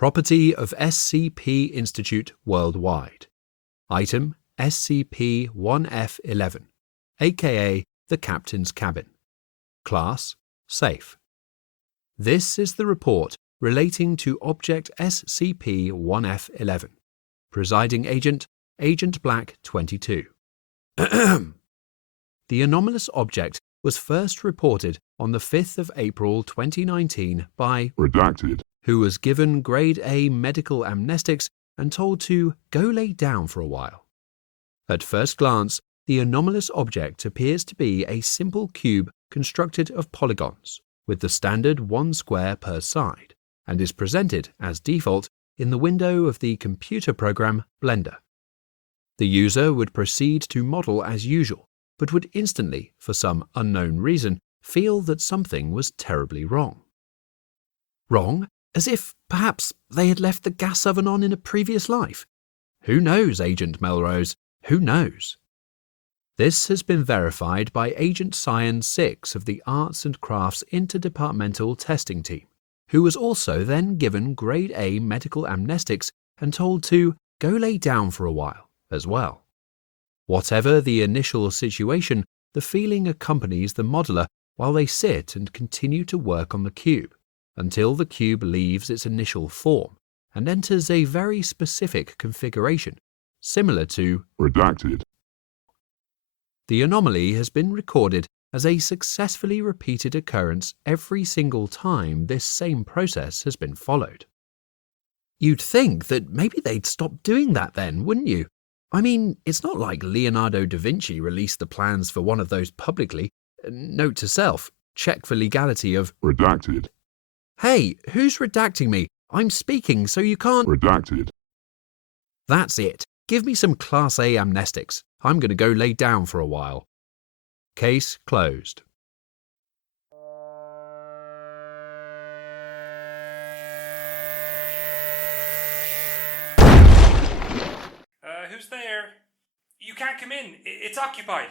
Property of SCP Institute worldwide. Item SCP-1F11, aka the Captain's Cabin. Class Safe. This is the report relating to Object SCP-1F11. Presiding Agent, Agent Black 22. The anomalous object was first reported on the 5th of April 2019 by Redacted, who was given Grade A medical amnestics and told to go lay down for a while. At first glance, the anomalous object appears to be a simple cube constructed of polygons, with the standard 1 square per side, and is presented as default in the window of the computer program Blender. The user would proceed to model as usual, but would instantly, for some unknown reason, feel that something was terribly wrong. Wrong? As if, perhaps, they had left the gas oven on in a previous life. Who knows, Agent Melrose? Who knows? This has been verified by Agent Cyan 6 of the Arts and Crafts Interdepartmental Testing Team, who was also then given Grade A medical amnestics and told to go lay down for a while as well. Whatever the initial situation, the feeling accompanies the modeler while they sit and continue to work on the cube, until the cube leaves its initial form and enters a very specific configuration, similar to redacted. The anomaly has been recorded as a successfully repeated occurrence every single time this same process has been followed. You'd think that maybe they'd stop doing that then, wouldn't you? I mean, it's not like Leonardo da Vinci released the plans for one of those publicly. Note to self, check for legality of Redacted. Hey, who's redacting me? I'm speaking, so you can't. Redacted. That's it. Give me some Class A amnestics. I'm going to go lay down for a while. Case closed. Who's there? You can't come in. It's occupied.